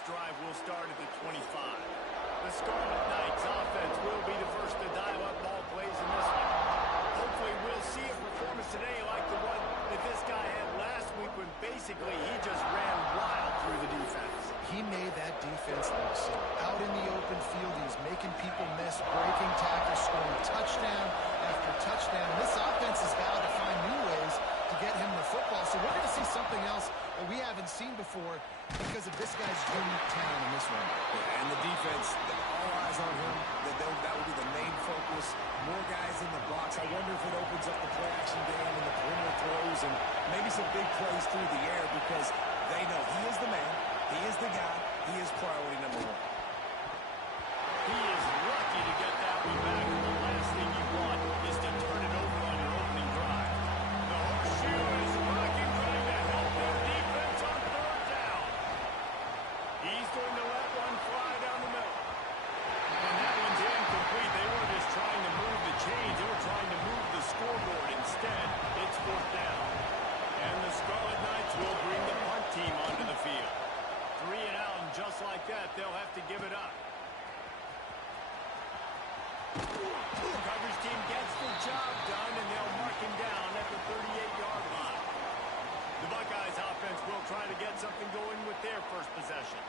this drive will start at the 25. The Scarlet Knights offense will be the first to dial up ball plays in this one. Hopefully we'll see a performance today like the one that this guy had last week when basically he just ran wild through the defense. He made that defense look silly. Out in the open field, he's making people miss, breaking tackles, scoring touchdown after touchdown. This offense has got to find new ways to get him the football. So we're going to see something else that we haven't seen before because of this guy's unique talent in this one. Yeah, and the defense, all eyes on him. That will be the main focus. More guys in the box. I wonder if it opens up the play-action game and the perimeter throws and maybe some big plays through the air because they know he is the man. He is the guy. He is priority number one. He is lucky to get that one back. The last thing you want is to turn it over on your opening drive. The horseshoe is rocking, trying to help their defense on third down. He's going to let one fly down the middle. And that one's incomplete. They were just trying to move the chains. They were trying to move the scoreboard. Instead, it's fourth down. And the Scarlet Knights will bring the punt team onto the field. 3 and out, and just like that, they'll have to give it up. The coverage team gets the job done, and they'll mark him down at the 38-yard line. The Buckeyes offense will try to get something going with their first possession.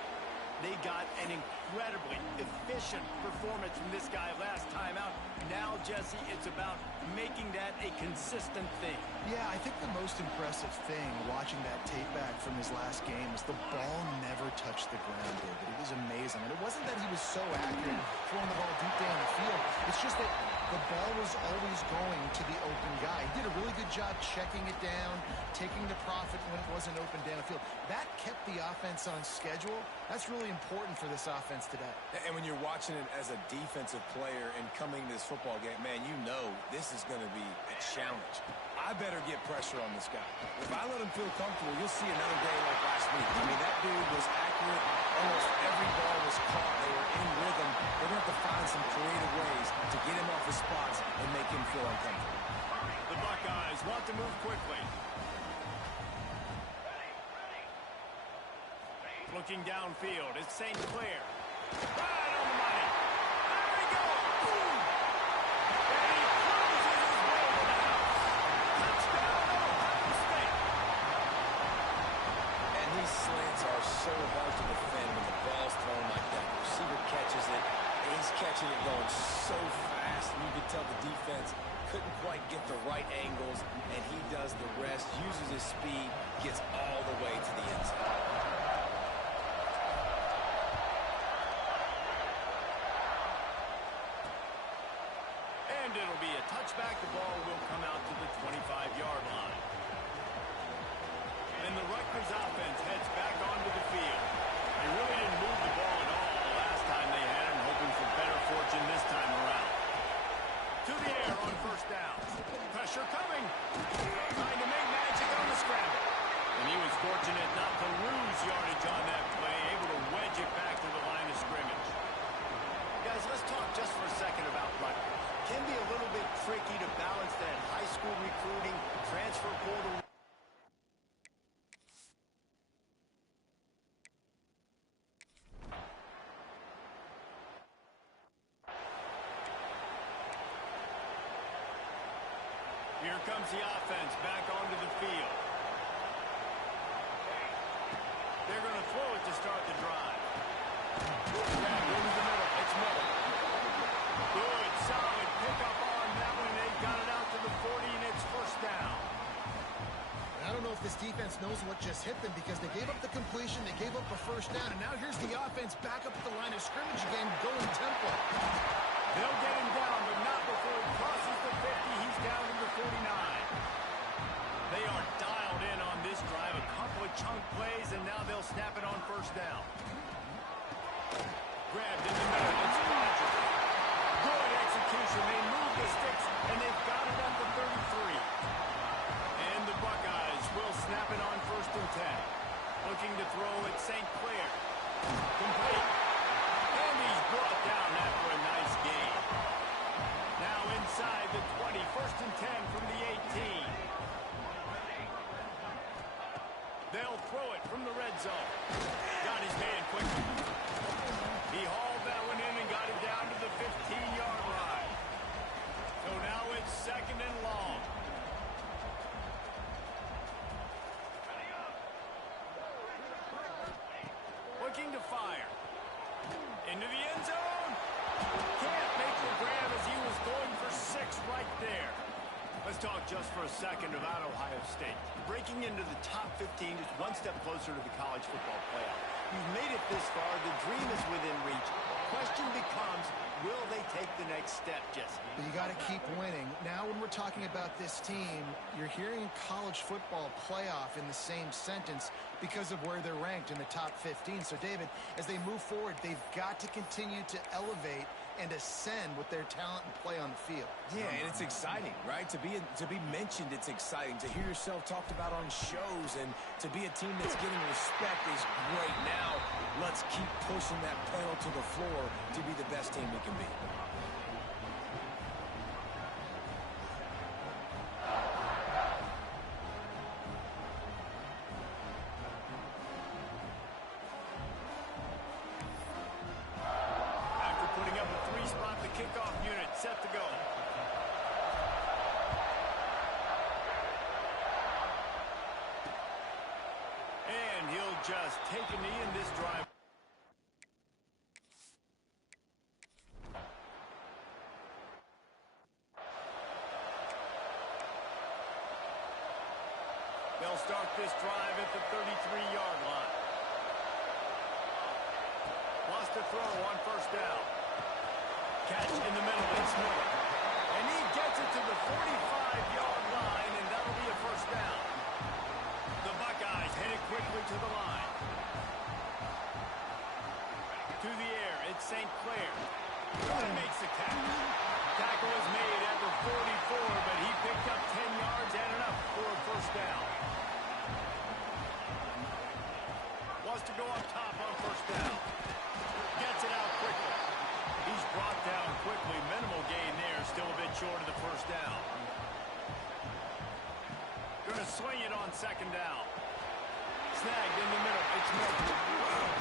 They got an incredibly efficient performance from this guy last time out. Now, Jesse, it's about making that a consistent thing. Yeah, I think the most impressive thing watching that tape back from his last game is the ball never touched the ground, David. It was amazing. And it wasn't that he was so accurate throwing the ball deep down the field. It's just that the ball was always going to the open guy. He did a really good job checking it down, taking the profit when it wasn't open down the field. That kept the offense on schedule. That's really important for this offense today. And when you're watching it as a defensive player and coming to this football game, man, you know this is going to be a challenge. I better get pressure on this guy. If I let him feel comfortable, you'll see another day like last week. I mean, that dude was accurate. Almost every ball was caught. They were in rhythm. They're going to have to find some creative ways to get him off his spots and make him feel uncomfortable. The Buckeyes want to move quickly. Looking downfield, it's St. Clair. Right on the money. There he goes. Boom. And he cruises his way to the house. Touchdown, Ohio State. And these slants are so hard to defend when the ball's thrown like that. The receiver catches it, and he's catching it going so fast, and you can tell the defense couldn't quite get the right angles, and he does the rest, uses his speed, gets all the way to the end zone. And it'll be a touchback. The ball will come out to the 25-yard line. And the Rutgers offense heads back onto the field. They really didn't move the ball at all the last time they had it, hoping for better fortune this time around. To the air on first down. Pressure coming. Trying to make magic on the scramble. And he was fortunate not to lose yardage on that play, able to wedge it back to the line of scrimmage. Guys, let's talk just for a second about Rutgers. Can be a little bit tricky to balance that high school recruiting, transfer portal. Here comes the offense back onto the field. They're going to throw it to start the drive. Grab into the middle. It's Miller. Good, solid pickup on that one. They got it out to the 40, and it's first down. And I don't know if this defense knows what just hit them because they gave up the completion, they gave up a first down, and now here's the offense back up at the line of scrimmage again, going tempo. They'll get him down, but not before he crosses the 50. He's down to the 49. They are dialed in on this drive. A couple of chunk plays, and now they'll snap it on first down. Grabbed in the middle. It's Rutgers. Good execution. They move the sticks, and they've got it at the 33. And the Buckeyes will snap it on first and 10. Looking to throw at St. Clair. Complete. And he's brought down after a nice gain. Now inside the 20. First and 10 from the 18. They'll throw it from the red zone. Got his man quickly. looking to fire. Into the end zone. Can't make the grab as he was going for 6 right there. Let's talk just for a second about Ohio State. Breaking into the top 15 is one step closer to the college football playoff. You've made it this far. The dream is within reach. Question becomes, will they take the next step, Jesse? But you got to keep winning. Now when we're talking about this team, you're hearing college football playoff in the same sentence because of where they're ranked in the top 15. So, David, as they move forward, they've got to continue to elevate and ascend with their talent and play on the field. Yeah, and it's exciting, right? To be mentioned, it's exciting. To hear yourself talked about on shows and to be a team that's getting respect is great. Now, let's keep pushing that pedal to the floor to be the best team we can be. Set to go. And he'll just take a knee in this drive. They'll start this drive at the 33-yard line. Lost a throw on first down. Catch in the middle, it's Miller. And he gets it to the 45-yard line, and that'll be a first down. The Buckeyes headed quickly to the line. To the air, it's St. Clair. He makes the catch. Tackle is made at the 44, but he picked up 10 yards and enough for a first down. Wants to go up top on first down. Gets it out quickly. He's brought down quickly. Minimal gain there. Still a bit short of the first down. Going to swing it on second down. Snagged in the middle. It's Miller.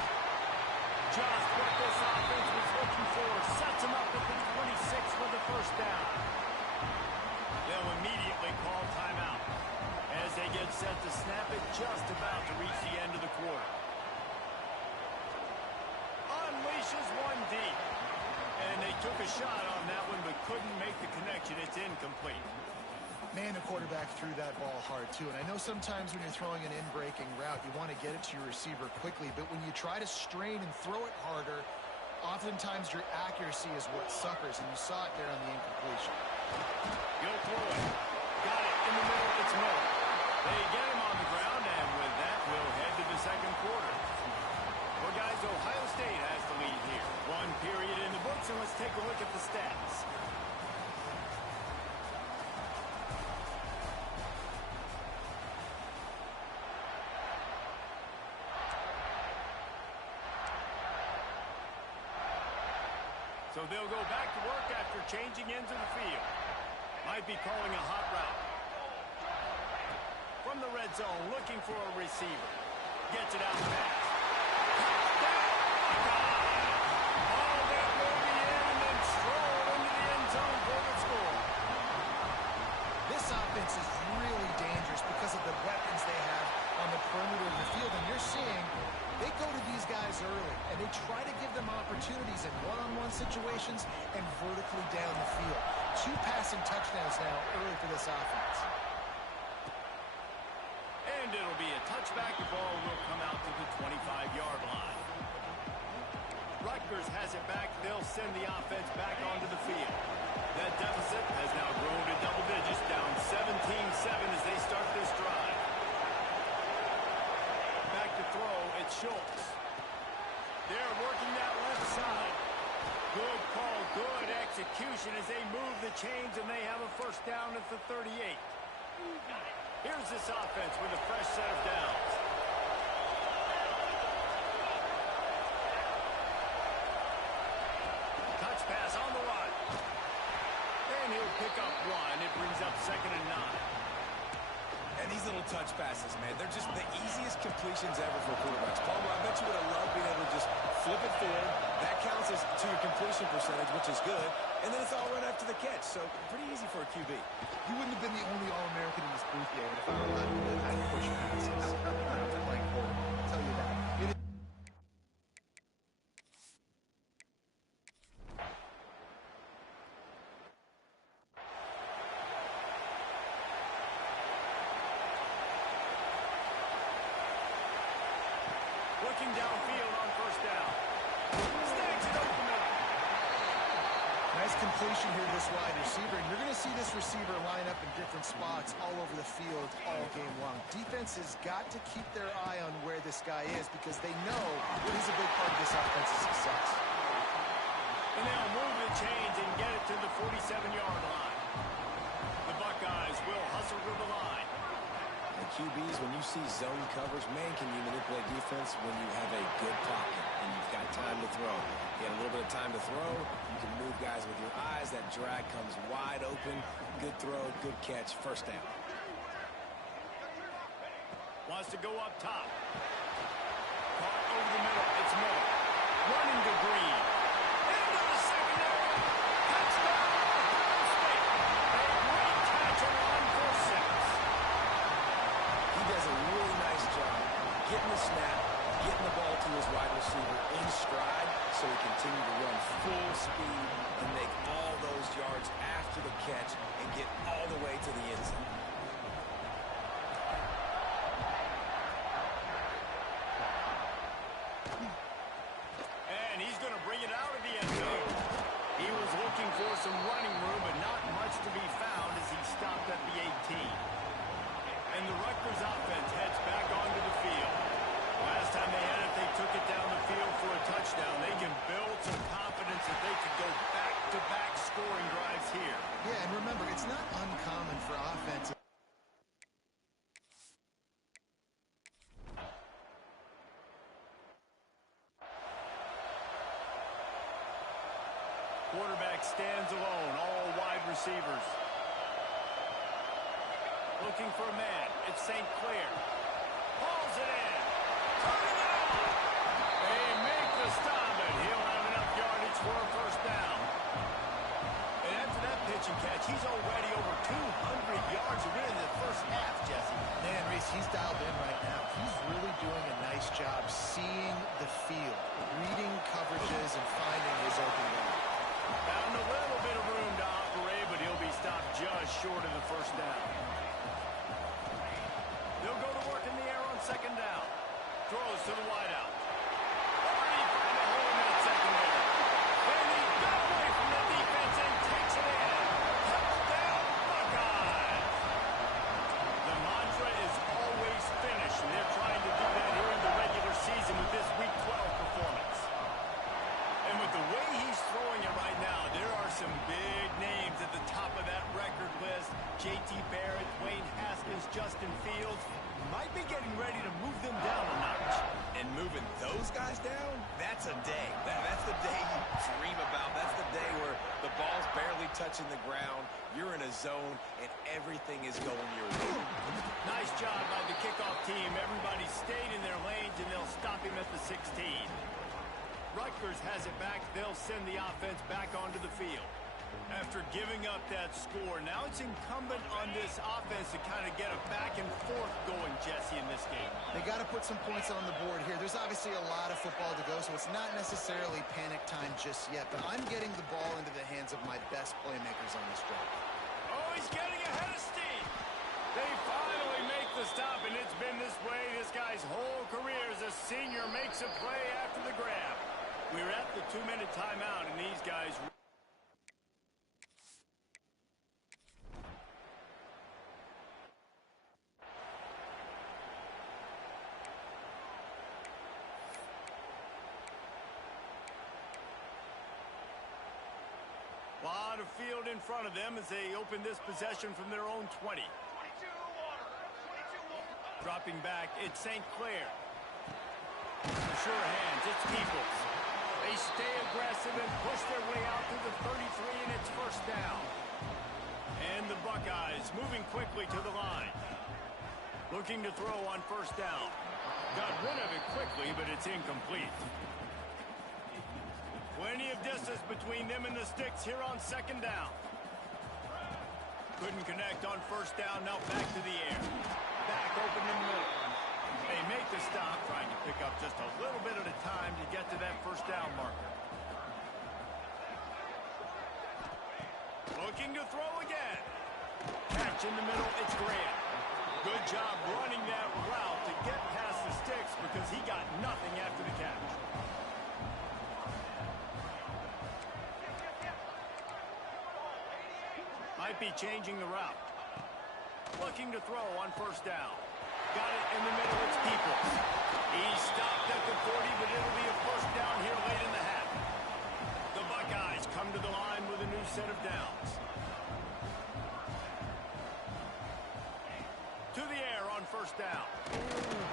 Just what this offense was looking for. Sets him up at the 26 for the first down. They'll immediately call timeout as they get set to snap it just about to reach the end of the quarter. Unleashes one deep. And they took a shot on that one, but couldn't make the connection. It's incomplete. Man, the quarterback threw that ball hard, too. And I know sometimes when you're throwing an in-breaking route, you want to get it to your receiver quickly. But when you try to strain and throw it harder, oftentimes your accuracy is what suffers. And you saw it there on the incompletion. He'll throw it. Got it in the middle. It's Miller. They get him on the ground, and with that, we'll head to the second quarter. Well, guys, Ohio State has the lead here. One period in the books, and let's take a look at the stats. So they'll go back to work after changing into the field. Might be calling a hot route. From the red zone, looking for a receiver. Gets it out fast. Offense is really dangerous because of the weapons they have on the perimeter of the field. And you're seeing they go to these guys early, and they try to give them opportunities in one-on-one situations and vertically down the field. 2 passing touchdowns now early for this offense. And it'll be a touchback. The ball will come out to the 25-yard line. Rutgers has it back. They'll send the offense back onto the field. That deficit has now grown to double digits, down 17-7 as they start this drive. Back to throw, it's Schultz. They're working that left side. Good call, good execution as they move the chains, and they have a first down at the 38. Here's this offense with a fresh set of downs. Touch pass on the run. And he'll pick up 1. It brings up 2nd and 9. And these little touch passes, man, they're just the easiest completions ever for quarterbacks. Palmer, I bet you would have loved being able to just flip it forward. That counts as to your completion percentage, which is good. And then it's all right after the catch. So pretty easy for a QB. You wouldn't have been the only All-American in this booth, David, if I were allowed to do that. I'd push passes. Playing forward. I'll tell you that. Snags it over the middle. Nice completion here to this wide receiver. And you're going to see this receiver line up in different spots all over the field all game long. Defense has got to keep their eye on where this guy is because they know that he's a big part of this offense's success. And they'll move the chains and get it to the 47-yard line. The Buckeyes will hustle to the line. The QBs, when you see zone coverage, man, can you manipulate defense when you have a good pocket and you've got time to throw. You have a little bit of time to throw. You can move guys with your eyes. That drag comes wide open. Good throw, good catch, first down. Wants to go up top. Caught over the middle. It's Miller. Running to Green. Into the secondary. Touchdown, Ohio State. A great catch on 1-4-6. He does a really nice job getting the snap, getting the ball to his wide receiver in stride so he continue to run full speed and make all those yards after the catch and get all the way to the end zone. And he's going to bring it out of the end zone. He was looking for some running room, but not much to be found as he stopped at the 18. And the Rutgers offense heads back onto the field. Last time they had it, they took it down the field for a touchdown. They can build some confidence that they can go back-to-back scoring drives here. Yeah, and remember, it's not uncommon for offense. Quarterback stands alone, all wide receivers. Looking for a man. It's St. Clair. Hauls it in. Turning it on. They make the stop, and he'll have enough yardage for a first down. And after that pitch and catch, he's already over 200 yards away in the first half, Jesse. Man, Reese, he's dialed in right now. He's really doing a nice job seeing the field, reading coverages, and finding his open man. Found a little bit of room to operate, but he'll be stopped just short of the first down. They'll go to work in the air on second down. Throws to the wideout. Already find a hole in that secondary. And he got away from the defense and takes it in. Touchdown, Buckeyes. The mantra is always finish, and they're trying to do that here in the regular season with this Week 12 performance. And with the way he's throwing it right now, there are some big names at the top of that record list. J.T. Barrett, Dwayne Haskins, Justin Fields might be getting ready to move them down a notch. And moving those guys down, that's a day. That's the day you dream about. That's the day where the ball's barely touching the ground, you're in a zone, and everything is going your way. Nice job by the kickoff team. Everybody stayed in their lanes, and they'll stop him at the 16. Rutgers has it back. They'll send the offense back onto the field. After giving up that score, now it's incumbent on this offense to kind of get a back and forth going, Jesse, in this game. They got to put some points on the board here. There's obviously a lot of football to go, so it's not necessarily panic time just yet, but I'm getting the ball into the hands of my best playmakers on this drive. Oh, he's getting ahead of steam. They finally make the stop, and it's been this way this guy's whole career as a senior makes a play after the grab. We're at the 2-minute timeout, and these guys... lot of field in front of them as they open this possession from their own 20. Dropping back, it's St. Clair. Sure hands, it's Peoples. They stay aggressive and push their way out to the 33, and it's first down. And the Buckeyes moving quickly to the line. Looking to throw on first down. Got rid of it quickly, but it's incomplete. Plenty of distance between them and the sticks here on second down. Couldn't connect on first down, now back to the air. Back open in the middle. They make the stop, trying to pick up just a little bit at a time to get to that first down marker. Looking to throw again. Catch in the middle, it's Grant. Good job running that route to get past the sticks because he got nothing after the catch. Might be changing the route. Looking to throw on first down. Got it in the middle. It's Peoples. He's stopped at the 40, but it'll be a first down here late in the half. The Buckeyes come to the line with a new set of downs. To the air on first down.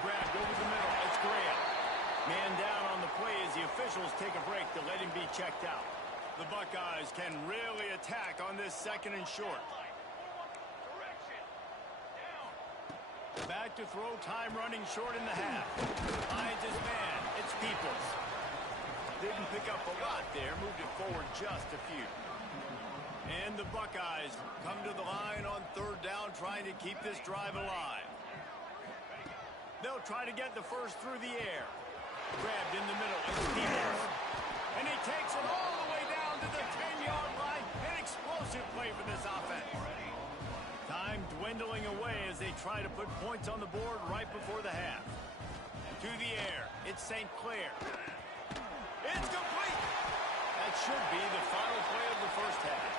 Grabbed over the middle. It's Graham. Man down on the play as the officials take a break to let him be checked out. The Buckeyes can really attack on this second and short. Back to throw, time running short in the half. Finds his man. It's Peoples. Didn't pick up a lot there. Moved it forward just a few. And the Buckeyes come to the line on third down, trying to keep this drive alive. They'll try to get the first through the air. Grabbed in the middle. It's Peoples. And he takes it all the way down to the 10-yard line. An explosive play for this offense. Time dwindling away as they try to put points on the board right before the half. To the air. It's St. Clair. It's complete. That should be the final play of the first half.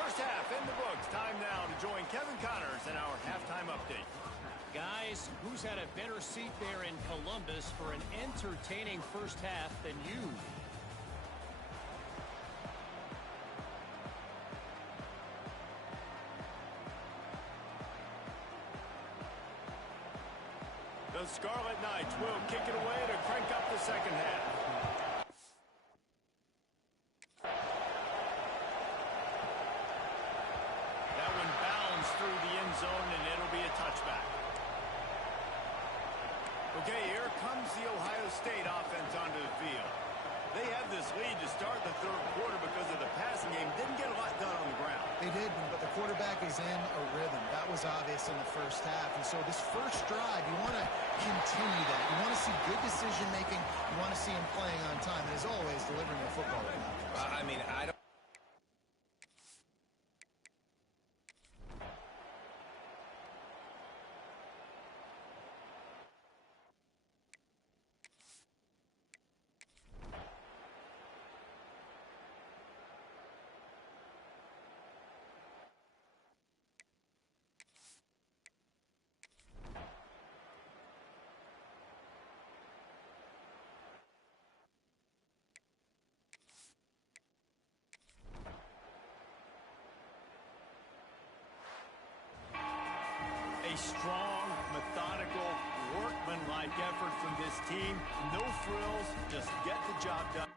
First half in the books. Time now to join Kevin Connors in our halftime update. Guys, who's had a better seat there in Columbus for an entertaining first half than you? The Scarlet Knights will kick it away to crank up the second half. That one bounds through the end zone, and it'll be a touchback. Okay, here comes the Ohio State offense onto the field. They have this lead to start the third quarter because of the passing game. Didn't get a lot done on the ground. They did, but the quarterback is in a rhythm. That was obvious in the first half. And so this first drive, you want to continue that. You want to see good decision-making. You want to see him playing on time. And as always, delivering the football. I mean, I don't... A strong, methodical, workmanlike effort from this team. No frills, just get the job done.